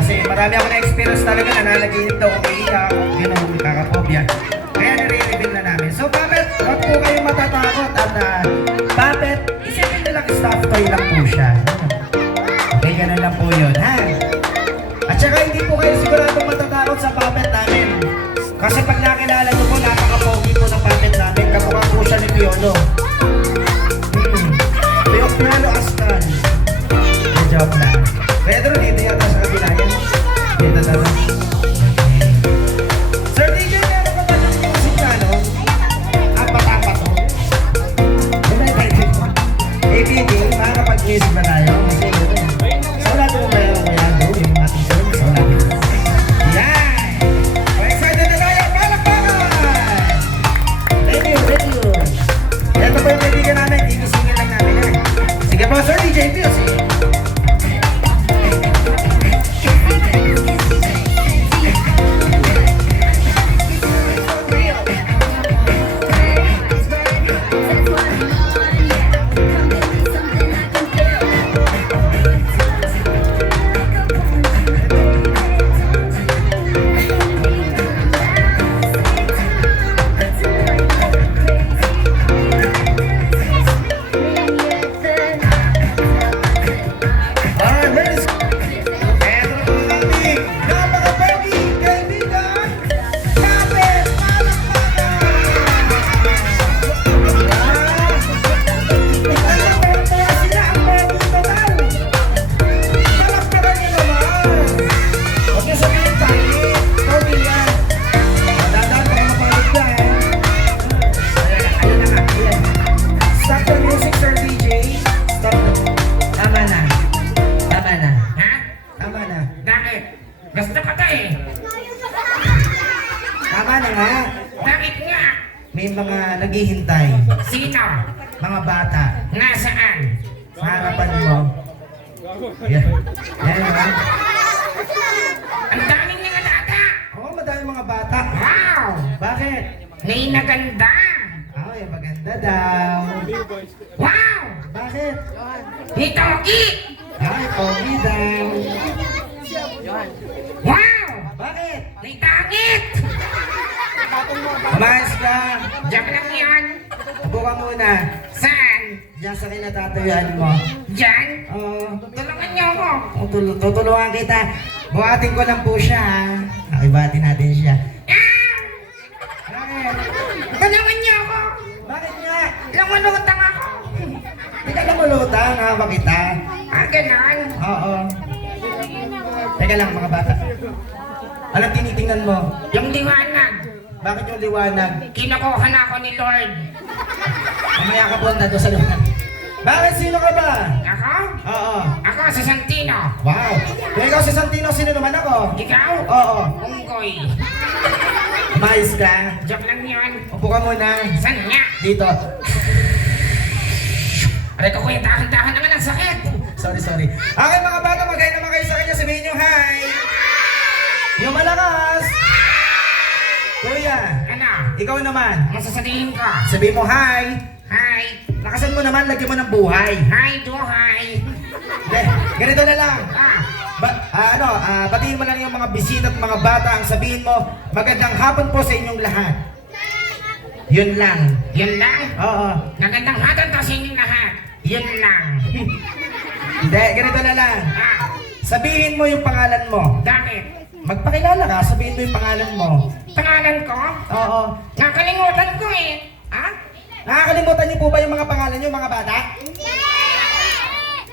Kasi marami ako na-experience talaga na nalagyan daw umiiyak, gano'n, kakapobya. Kaya nare-reveal na namin. So, Puppet, huwag po kayong matatakot. At Puppet, isipin nyo lang staff toy lang po siya. Okay, ganun lang po yun, ha? At saka hindi po kayo siguradong matatakot sa Puppet namin. Kasi pag nakilala nyo po, napaka-pogi po ng Puppet namin. Kamukha po siya ni Piolo. Piolo Ascan. Joke lang. Pedro, dito yata sa kabila yan. Dito na lang. Sir DJ, meron ka ba ng music na, no? Apat-apat, no? ABD, makakapag-music ba tayo? Sa wala ito mo mayroon ko yan, no? Yung ating sarili, sa wala ito. Yan! So, excited na tayo! Palakpakan! Thank you, thank you. Ito po yung kaibigan namin. Igisingin lang namin, eh. Sige po, Sir DJ, ito yun. Sige. Tama na nga. Bakit nga? May mga naghihintay. Sino? Mga bata. Nasaan? Sa harapan mo. Yan. Yan ha. Ang daming mga data! Oo, madami mga bata. Wow! Bakit? Nainaganda! Ay, maganda daw. Wow! Bakit? Hitogi! Ay, pogi daw. Wow! Bakit? Naitangit! Umayos ka. Diyan lang yan. Upo ka muna. Saan? Diyan sa kinatatayuan mo. Diyan? Oo. Tulungan niyo ako. Tutulungan kita. Buhatin ko lang po siya, ha? Nakibatin natin siya. Ah! Bakit? Tulungan niyo ako. Bakit nga? Lumulutang ako. Hindi ka lumulutang, hawak kita. Ah, ganon. Oo. Teka lang, mga bata. Anong tinitingnan mo? Yung liwanag. Bakit yung liwanag? Kinukuha na ako ni Lord. Mamaya ka punta doon sa lugar. Bakit? Sino ka ba? Ako? Oo. Ako si Santino. Wow. Kung ikaw si Santino, sino naman ako? Ikaw? Oo. Unggoy. Umayos ka. Joke lang yun. Upo ka muna. Saan nga? Dito. Aray ko kuya, tahan-tahan naman ang sakit. Sorry. Okay mga bata, mag-hi naman kayo sa kanya. Sabihin nyo, hi! Yung malakas! Kuya, Ano? ikaw naman. Ano sasabihin ko? Sabihin mo, hi! Hi. Lakasan mo naman, lagyan mo ng buhay. Hi, Duhay. Hindi, ganito na lang. Ah, Batiin mo lang yung mga bisita at mga bata. Ang sabihin mo, magandang hapon po sa inyong lahat. Yun lang. yun lang. Oo. Magandang hatan to sa inyong lahat. Yun lang. Hindi, ganito na lang. Ah, Sabihin mo yung pangalan mo. bakit? Magpakilala ka, sabihin mo yung pangalan mo. Pangalan ko? Oo. Nakalimutan ko eh. Ha? Nakakalimutan niyo po ba yung mga pangalan niyo, mga bata?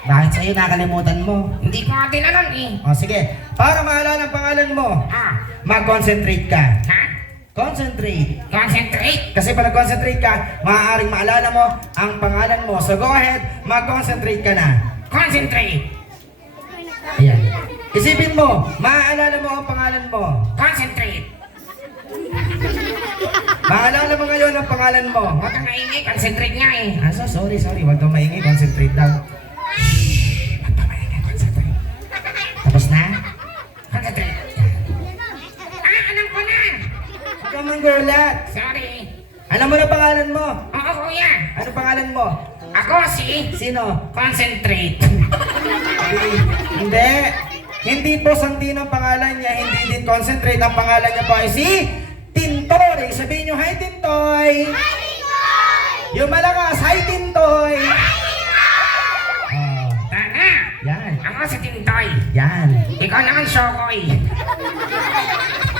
Bakit sa'yo nakakalimutan mo? Hindi ko din alam eh. O sige, para maalala ang pangalan mo, Ah, mag-concentrate ka. ha? Concentrate. Concentrate. Kasi pag nag-concentrate ka, maaaring maalala mo ang pangalan mo. So go ahead, mag-concentrate ka na. Concentrate. Ayan. Isipin mo, maaalala mo ang pangalan mo. Concentrate. Maalala mo ngayon ang pangalan mo. Huwag kang maingay. Concentrate nga eh. Sorry. Huwag kang maingay, concentrate daw. Shhh! Huwag kang maingay, concentrate. Tapos na? Concentrate. Ah, alam ko na. Huwag kang manggulat. Sorry. Alam mo na pangalan mo. Oo, kuya. Ano pangalan mo? Ako si Sino? Concentrate. Hindi. Hindi po Santino ang pangalan niya, hindi din Concentrate. Ang pangalan niya po ay si Tintoy. Sabihin niyo, hi Tintoy! Hi Tintoy! Yung malakas, hi Tintoy! Oh, Tara! yan. Ako si Tintoy. Yan. Ikaw naman, Shokoy.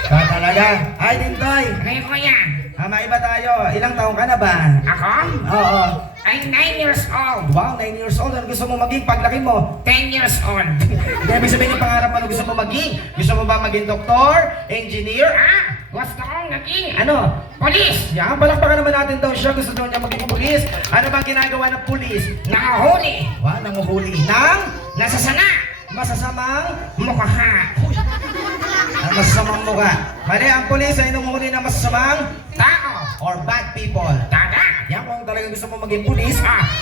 Talaga. Hi Tintoy! Ngayon kuya, Maiba tayo. Ilang taong ka na ba? ako? Oo. I'm 9 years old. Wow, 9 years old. Ano gusto mo maging paglaki mo? 10 years old. Hindi, ibig sabihin yung pangarap ano gusto mo maging? Gusto mo ba maging doktor? Engineer? Gusto kong naging Ano? polis. Yan, palakpakan naman natin daw siya. Gusto daw niya maging pulis. Ano bang ginagawa ng pulis? Nakahuli. Wow, nanguhuli ng Nasasana. masasamang Mukha. ang masasamang mukha. Mali, ang pulis ay nanguhuli ng masasamang Tao. or bad people. Tada. Yan, kung talagang gusto mo maging pulis,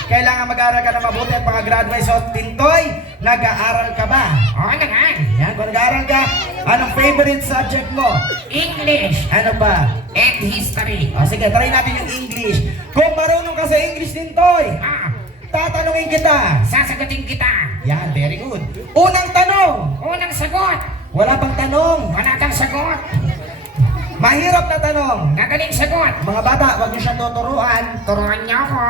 kailangan mag-aaral ka na mabuti at pang-graduate. So, Tintoy, nag-aaral ka ba? Oo naman. Yan, kung nag-aaral ka, anong favorite subject mo? English Ano ba? and history. O, sige, try natin yung English. Kung marunong ka sa English, Tintoy, tatanungin kita. Sasagutin kita. Yan, very good. Unang tanong. Unang sagot. Wala pang tanong. Wala kang sagot. Mahirap na tanong. Gagaling sagot. Mga bata, huwag niyo siyang tuturuan. Turuan niyo ako.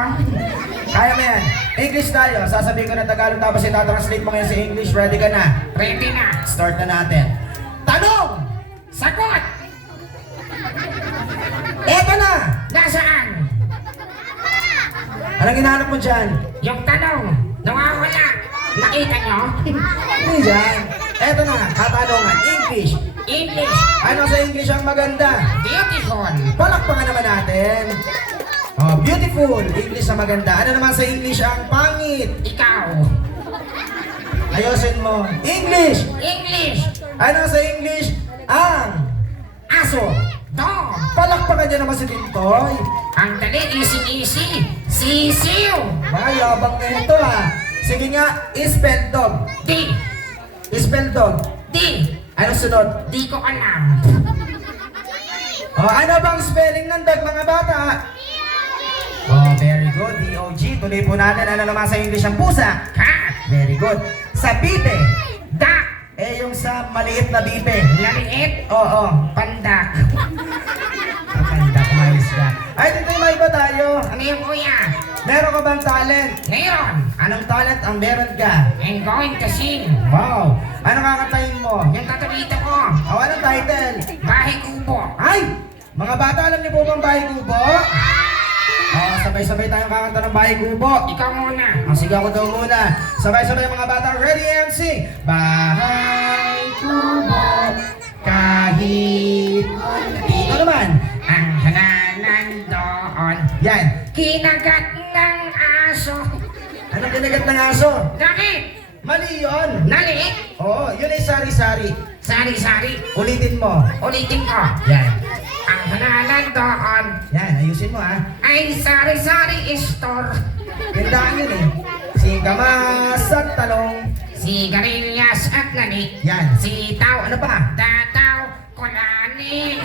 Kaya mo yan. English tayo. Sasabihin ko na Tagalog tapos itatranslate mo ngayon sa English. Ready ka na? Ready na. Start na natin. Tanong! Sagot. Eto na! Nasaan? Anong hinahanap mo dyan? Yung tanong. Nawawala. Nakita niyo? Hindi dyan. Eto na, katanungan. English. English. Ano sa English ang maganda? Beautiful. Palakpakan naman natin. Oh, beautiful. English ang maganda. Ano naman sa English ang pangit? Ikaw. Ayusin mo. English. English. Ano sa English ang aso? Dog. Palakpakan niya naman si Tintoy. Ang dali, easy. Sisiw. Mayabang na ito ah. Sige nga, spell dog. D. Spell dog. D. Ano sunod? Di ko alam. Oh, ano bang spelling ng dog mga bata? Oh, very good. D-O-G. Tuloy po natin. Ano naman sa English ang pusa? Cat. Very good. Sa bibe. Duck. Eh, yung sa maliit na bibe. Laliit. Oo. Pandak. Maganda, kumayos ka. Ay, dito may ba tayo? Ano yung kuya? Meron ka bang talent? Ngayon, Anong talent ang meron ka? I'm going to sing. Wow! Anong kakatayin mo? Yung tatalito ko. Oh, anong title? Bahay Kubo. Ay! Mga bata, alam niyo po bang Bahay Kubo? Oh, sabay-sabay tayong kakanta ng Bahay Kubo. Ikaw muna. Oh, sige ako daw muna. Sabay-sabay mga bata, ready and sing! Bahay Kubo, kahit... Ito naman. Ang halalan doon. Yan. Kinagat ng aso. Anong kinagat ng aso? Bakit? Mali yun. Nali. Oo, yun ay sari-sari. Sari-sari. Ulitin mo. Ulitin ko. Yan. Ang halalan doon Yan, ayusin mo ha. ay sari-sari store. Gandaan yun eh. Singkamas at talong. Sigarilyas at nani. Yan. Sitaw. Ano pa? Tataw. Kulani.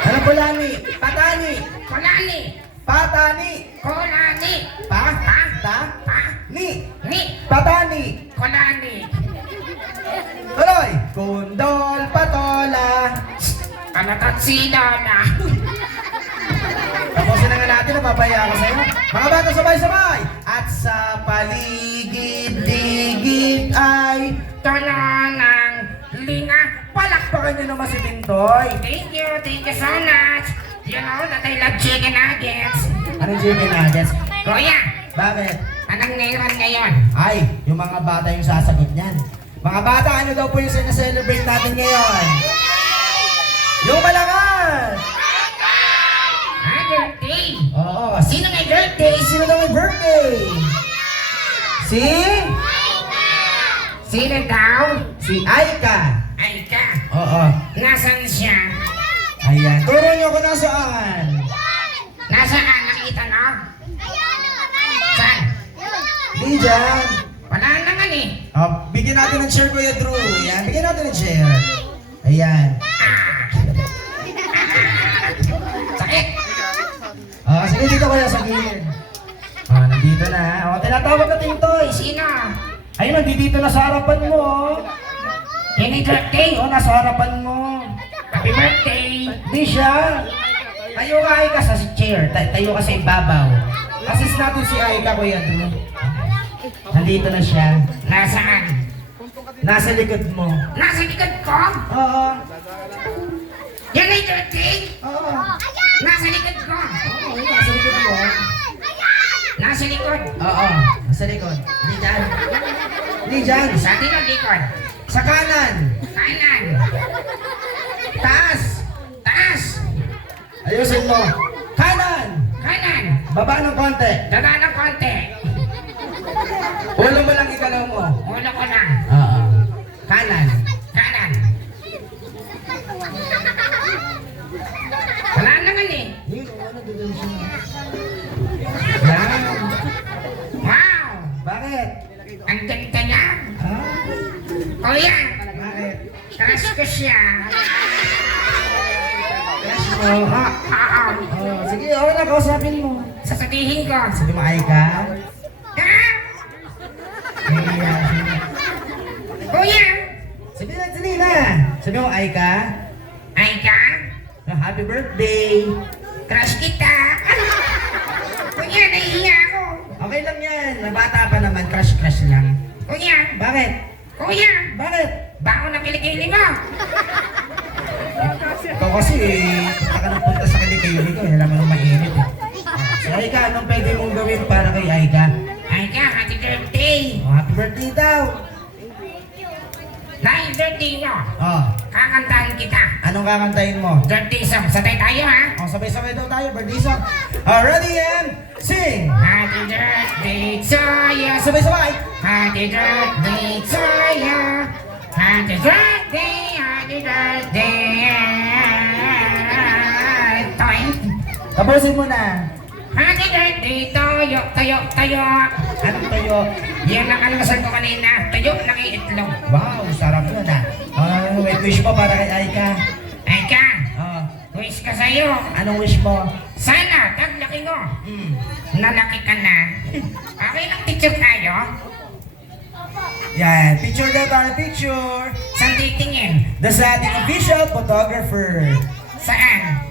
Ano pulani? Patani. Kulani. Patani. Kulani. Pa? Pa? Ta? Pa? Ni. Ni. Patani. Kulani. Tuloy. Kundol patola. Kalatat si Donna. Tapusin na nga natin, napapaya ako sa'yo. Mga bata, sabay-sabay! At sa paligid-ligid ay Tulunang linga. palakpakan niyo naman si Tintoy. Thank you so much. You know that I love chicken nuggets. Anong chicken nuggets? Kuya, Bakit? anong meron ngayon? Ay, yung mga bata yung sasagot niyan. Mga bata, ano daw po yung sinaselebrate natin ngayon? Yung malakas! Birthday. Oo, sino may birthday? Sino daw may birthday? Si? Sino daw? Si Aika. Ay ka. Oo. Nasaan siya? Ayan. Turo niyo kung nasaan. Nasaan? Nakita na? Saan? Di dyan. Wala naman eh. Bigyan natin ng chair, Kuya Drew. Ayan, bigyan natin ng chair. Ayan. Sakit. Sige, dito kaya sa gilid. Nandito na. Tinatawag na Tintoy. Sino? Ayun, nandito na sa harapan mo. Yan ay birthday. Oo, nasa harapan mo. Happy birthday. Di siya. Tayo ka, Aika, sa chair. Tayo ka sa ibabaw. Assist natin si Aika, Kuya Drew. Nandito na siya. Nasaan? Nasa likod mo. Nasa likod ko? Oo. Yan ay birthday. Oo. Nasa likod ko. Oo, nasa likod mo. Nasa likod. Oo, nasa likod. Hindi dyan. Hindi dyan. Sa atin ang likod. Sa kanan. Kanan. Taas. Taas. Ayusin mo. Kanan. Kanan. Baba ng konti. Daga ng konti. Ulo mo lang igalaw mo. Ulo ko lang. Oo. Kanan. Kanan. Wala naman eh. Yun, ano doon siya? Yan. Wow! Bakit? Ang ganda niya. Ah? Kuya, Bakit? crush ko siya. Crush mo. Ha? Oo. Oh, sige, okay na, kausapin mo. Sasabihin ko. Sabi mo, Aika. Ha? Kaya, Kuya! sabi na, dali na. Sabi mo, Aika. Ay ka? Happy birthday. Crush kita. Kuya, nahihiya ako. Okay lang yan. Nabata pa naman. Crush lang. Kuya! Bakit? Kuya! Bakit? Bako na kilikili mo. Ikaw kasi, punta ka ng punta sa kilikili ko. Alam mo nang mainit eh. Si Aika, anong pwede mong gawin para kay Aika? Ay ka, happy birthday. Oh, happy birthday daw. Dahil birthday mo, Oh, kakantahan kita. anong kakantahin mo? Birthday song. Satay tayo ha. Oh, sabay-sabay daw tayo, birthday song. Oh, ready and sing! Happy birthday to you. Sabay-sabay! Happy birthday to you. Happy birthday, happy birthday. Toy. Tapusin mo na. Happy birthday tayo, tayo. Anong tayo? Yan ang almasal ko kanina. Tayo ng itlog. Wow, sarap yun ah. Wait, wish mo para kay Aika. Ay ka, Oh, wish ka sa'yo. anong wish mo? Sana, taglaki mo. Hmm. Nalaki ka na. Okay lang picture tayo. Yan, picture daw tayo, picture. Saan titingin? The sa ating official photographer. Saan?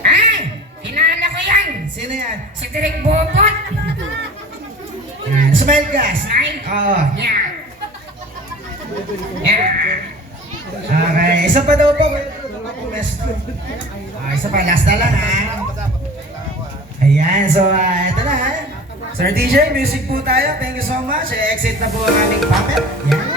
Ay! Hinala ko yan! Sino yan? Si Direk Bobot! Yan. Smile ka. Smile? Oo. Yeah. Yeah. Okay, isa pa daw po. Isa pa, last na lang ha. Ayan, so ito na ha. Sir DJ, music po tayo. Thank you so much. Exit na po ang aming puppet. Yan.